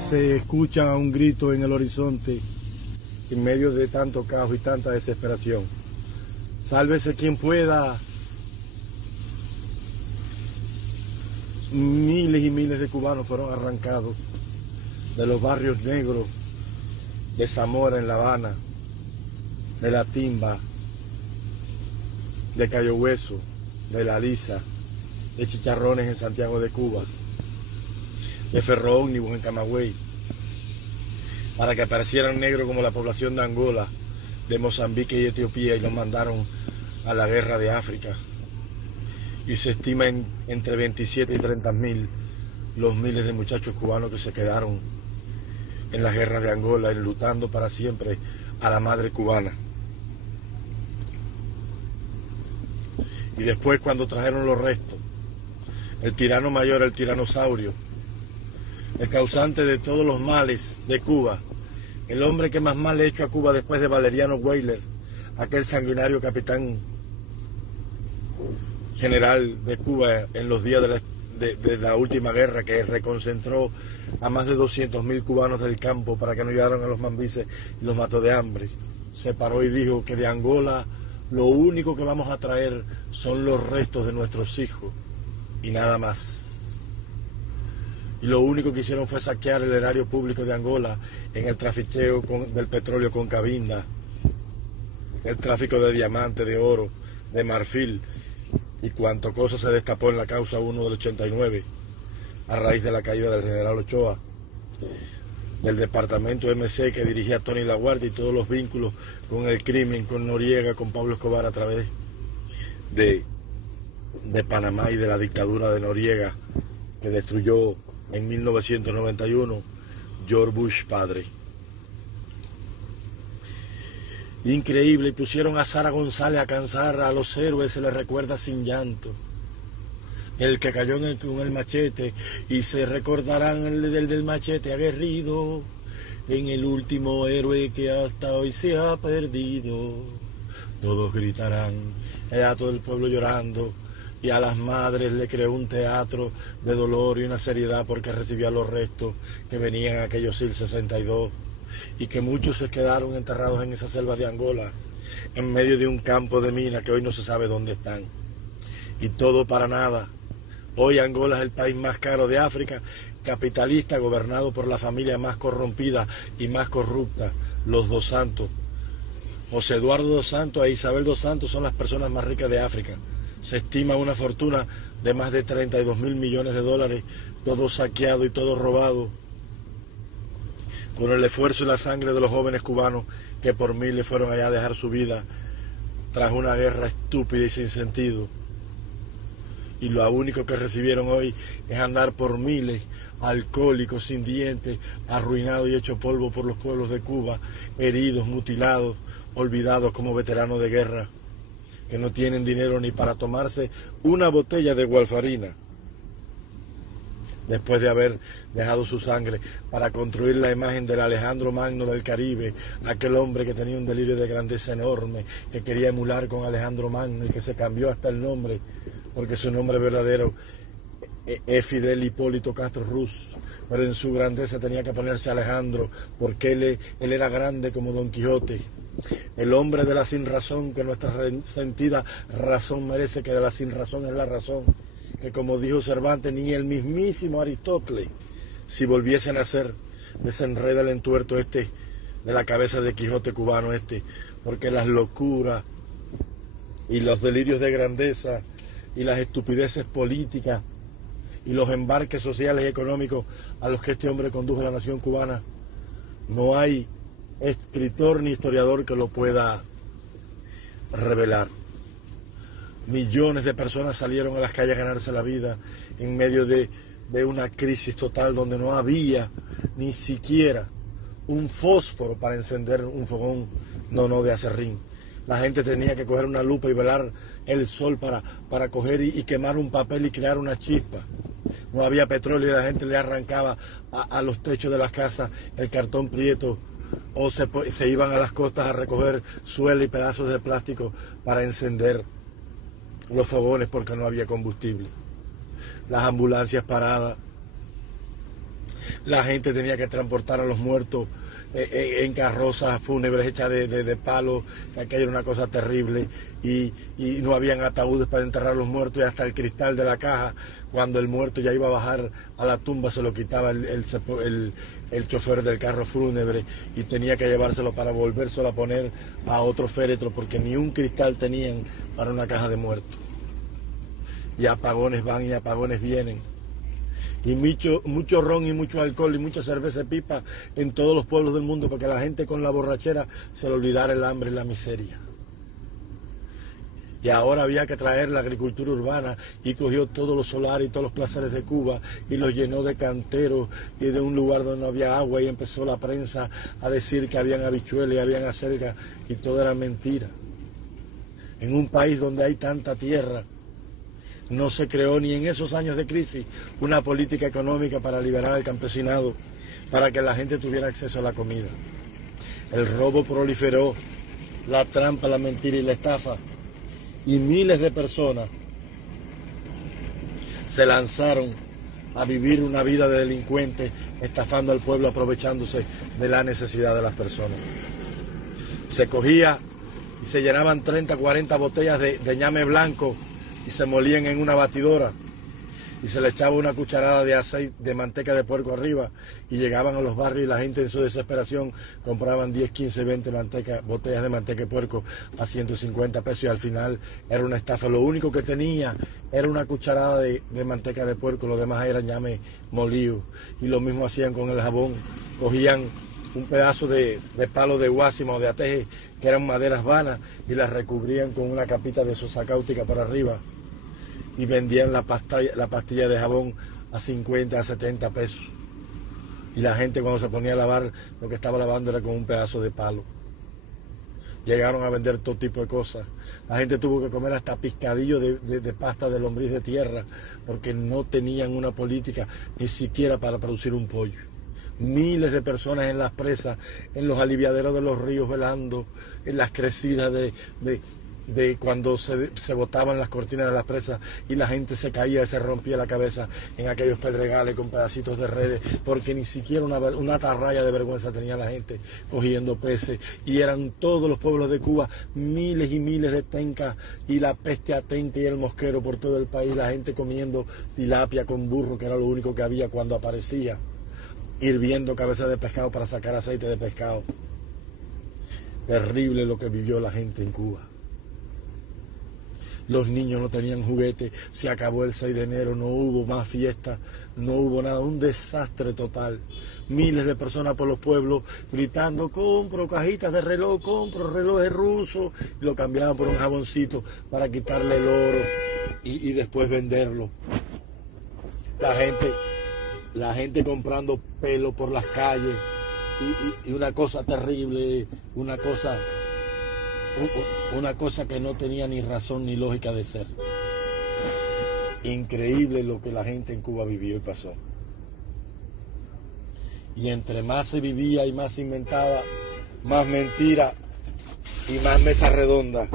Se escucha un grito en el horizonte en medio de tanto caos y tanta desesperación. Sálvese quien pueda. Miles y miles de cubanos fueron arrancados de los barrios negros de Zamora en La Habana, de La Timba, de Cayo Hueso, de La Lisa, de Chicharrones en Santiago de Cuba, de Ferro Ómnibus en Camagüey, para que aparecieran negros como la población de Angola, de Mozambique y Etiopía, y los mandaron a la guerra de África. Y se estima entre 27 y 30 mil los miles de muchachos cubanos que se quedaron en las guerras de Angola, enlutando para siempre a la madre cubana. Y después, cuando trajeron los restos, el tirano mayor, el tiranosaurio, el causante de todos los males de Cuba, el hombre que más mal le hecho a Cuba después de Valeriano Weyler, aquel sanguinario capitán general de Cuba en los días de la última guerra, que reconcentró a más de 200.000 cubanos del campo para que no llegaran a los mambises y los mató de hambre. Se paró y dijo que de Angola lo único que vamos a traer son los restos de nuestros hijos y nada más. Y lo único que hicieron fue saquear el erario público de Angola en el trafiqueo del petróleo con Cabinda, el tráfico de diamantes, de oro, de marfil y cuanto cosa se destapó en la causa 1 del 89 a raíz de la caída del general Ochoa, del departamento MC que dirigía Tony Laguardia y todos los vínculos con el crimen, con Noriega, con Pablo Escobar a través de Panamá y de la dictadura de Noriega que destruyó en 1991 George Bush padre. Increíble, y pusieron a Sara González a cansar a los héroes, se les recuerda sin llanto. El que cayó con el machete, y se recordarán el del machete aguerrido, en el último héroe que hasta hoy se ha perdido. Todos gritarán, a todo el pueblo llorando, y a las madres le creó un teatro de dolor y una seriedad porque recibía los restos que venían aquellos SIL 62, y que muchos se quedaron enterrados en esa selva de Angola, en medio de un campo de minas que hoy no se sabe dónde están. Y todo para nada. Hoy Angola es el país más caro de África, capitalista, gobernado por la familia más corrompida y más corrupta, los Dos Santos. José Eduardo Dos Santos e Isabel Dos Santos son las personas más ricas de África. Se estima una fortuna de más de 32.000 millones de dólares, todo saqueado y todo robado, con el esfuerzo y la sangre de los jóvenes cubanos que por miles fueron allá a dejar su vida tras una guerra estúpida y sin sentido. Y lo único que recibieron hoy es andar por miles, alcohólicos, sin dientes, arruinados y hechos polvo por los pueblos de Cuba, heridos, mutilados, olvidados como veteranos de guerra, que no tienen dinero ni para tomarse una botella de gualfarina, después de haber dejado su sangre para construir la imagen del Alejandro Magno del Caribe, aquel hombre que tenía un delirio de grandeza enorme, que quería emular con Alejandro Magno y que se cambió hasta el nombre, porque su nombre verdadero es Fidel Hipólito Castro Ruz, pero en su grandeza tenía que ponerse Alejandro, porque él era grande como Don Quijote, el hombre de la sinrazón, que nuestra sentida razón merece, que de la sinrazón es la razón, que como dijo Cervantes, ni el mismísimo Aristóteles, si volviese a nacer, desenreda el entuerto de la cabeza de Quijote cubano porque las locuras y los delirios de grandeza y las estupideces políticas y los embarques sociales y económicos a los que este hombre condujo a la nación cubana, no hay escritor ni historiador que lo pueda revelar. Millones de personas salieron a las calles a ganarse la vida en medio de una crisis total donde no había ni siquiera un fósforo para encender un fogón de aserrín. La gente tenía que coger una lupa y velar el sol para coger y quemar un papel y crear una chispa. No había petróleo y la gente le arrancaba a los techos de las casas el cartón prieto, o se iban a las costas a recoger suelo y pedazos de plástico para encender los fogones porque no había combustible. Las ambulancias paradas, La gente tenía que transportar a los muertos en carrozas fúnebres hechas de palo, que aquello era una cosa terrible, y no habían ataúdes para enterrar a los muertos, y hasta el cristal de la caja, cuando el muerto ya iba a bajar a la tumba, se lo quitaba el chofer del carro fúnebre y tenía que llevárselo para volvérselo a poner a otro féretro, porque ni un cristal tenían para una caja de muertos. Y apagones van y apagones vienen. Y mucho ron y mucho alcohol y mucha cerveza de pipa en todos los pueblos del mundo, porque la gente con la borrachera se le olvidara el hambre y la miseria. Y ahora había que traer la agricultura urbana, y cogió todos los solares y todos los placeres de Cuba y los llenó de canteros y de un lugar donde no había agua, y empezó la prensa a decir que habían habichuelas y habían acelgas, y todo era mentira. En un país donde hay tanta tierra, no se creó ni en esos años de crisis una política económica para liberar al campesinado, para que la gente tuviera acceso a la comida. El robo proliferó, la trampa, la mentira y la estafa, y miles de personas se lanzaron a vivir una vida de delincuentes, estafando al pueblo, aprovechándose de la necesidad de las personas. Se cogía y se llenaban 30, 40 botellas de ñame blanco y se molían en una batidora, y se le echaba una cucharada de aceite, de manteca de puerco arriba, y llegaban a los barrios y la gente en su desesperación compraban 10, 15, 20 botellas de manteca de puerco a 150 pesos, y al final era una estafa. Lo único que tenía era una cucharada de manteca de puerco, lo demás era ñame molido. Y lo mismo hacían con el jabón, cogían un pedazo de palo de guásima o de ateje, que eran maderas vanas, y las recubrían con una capita de sosa cáustica por arriba, y vendían la pastilla de jabón a 50, a 70 pesos. Y la gente, cuando se ponía a lavar, lo que estaba lavando era con un pedazo de palo. Llegaron a vender todo tipo de cosas. La gente tuvo que comer hasta piscadillo de pasta de lombriz de tierra, porque no tenían una política ni siquiera para producir un pollo. Miles de personas en las presas, en los aliviaderos de los ríos velando, en las crecidas de cuando se botaban las cortinas de las presas, y la gente se caía y se rompía la cabeza en aquellos pedregales con pedacitos de redes, porque ni siquiera una atarraya de vergüenza tenía la gente cogiendo peces. Y eran todos los pueblos de Cuba, miles y miles de tencas, y la peste atenca y el mosquero por todo el país, la gente comiendo tilapia con burro, que era lo único que había cuando aparecía, hirviendo cabeza de pescado para sacar aceite de pescado. Terrible lo que vivió la gente en Cuba. Los niños no tenían juguetes, se acabó el 6 de enero, no hubo más fiesta, no hubo nada, un desastre total. Miles de personas por los pueblos gritando: compro cajitas de reloj, compro relojes rusos, y lo cambiaban por un jaboncito para quitarle el oro y después venderlo. La gente comprando pelo por las calles, y una cosa terrible, una cosa que no tenía ni razón ni lógica de ser. Increíble lo que la gente en Cuba vivió y pasó. Y entre más se vivía y más se inventaba, más mentira y más mesas redondas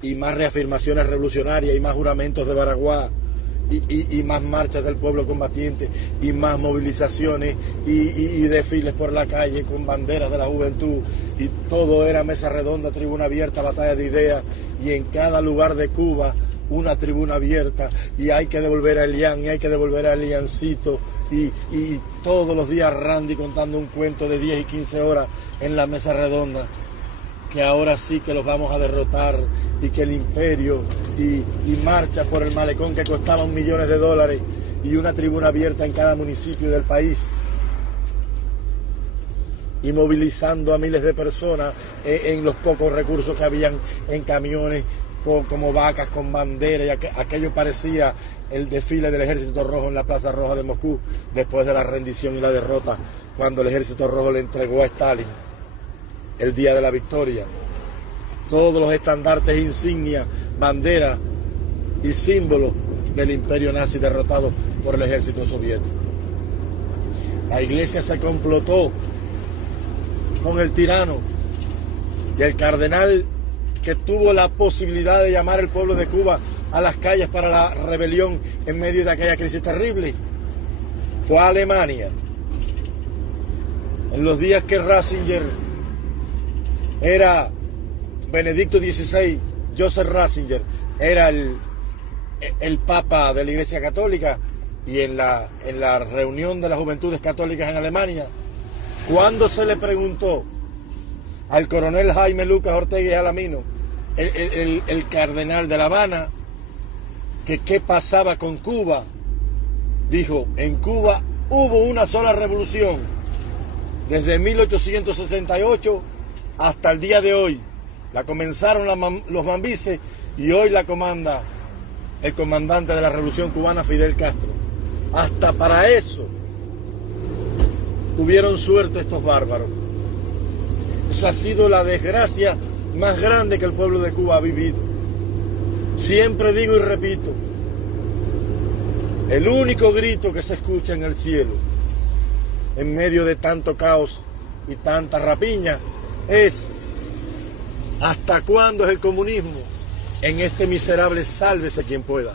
y más reafirmaciones revolucionarias y más juramentos de Baraguá y más marchas del pueblo combatiente y más movilizaciones y desfiles por la calle con banderas de la juventud, y todo era mesa redonda, tribuna abierta, batalla de ideas, y en cada lugar de Cuba una tribuna abierta, y hay que devolver a Elian, y hay que devolver a Eliancito, y todos los días Randy contando un cuento de 10 y 15 horas en la mesa redonda, que ahora sí que los vamos a derrotar, y que el imperio, y marcha por el malecón que costaban millones de dólares, y una tribuna abierta en cada municipio del país, y movilizando a miles de personas en los pocos recursos que habían en camiones, como vacas con bandera, y aquello parecía el desfile del Ejército Rojo en la Plaza Roja de Moscú, después de la rendición y la derrota, cuando el Ejército Rojo le entregó a Stalin el día de la victoria todos los estandartes, insignias, banderas y símbolos del imperio nazi derrotado por el ejército soviético. La iglesia se complotó con el tirano, y el cardenal que tuvo la posibilidad de llamar al pueblo de Cuba a las calles para la rebelión en medio de aquella crisis terrible fue a Alemania, En los días que Ratzinger era Benedicto XVI, Joseph Ratzinger era el Papa de la Iglesia Católica, y en la reunión de las Juventudes Católicas en Alemania, cuando se le preguntó al coronel Jaime Lucas Ortega y Alamino, el cardenal de La Habana, que qué pasaba con Cuba, dijo: en Cuba hubo una sola revolución desde 1868 hasta el día de hoy. La comenzaron los mambises y hoy la comanda el comandante de la revolución cubana, Fidel Castro. Hasta para eso tuvieron suerte estos bárbaros. Eso ha sido la desgracia más grande que el pueblo de Cuba ha vivido. Siempre digo y repito, el único grito que se escucha en el cielo, en medio de tanto caos y tanta rapiña, es: ¿hasta cuándo es el comunismo? En este miserable sálvese quien pueda.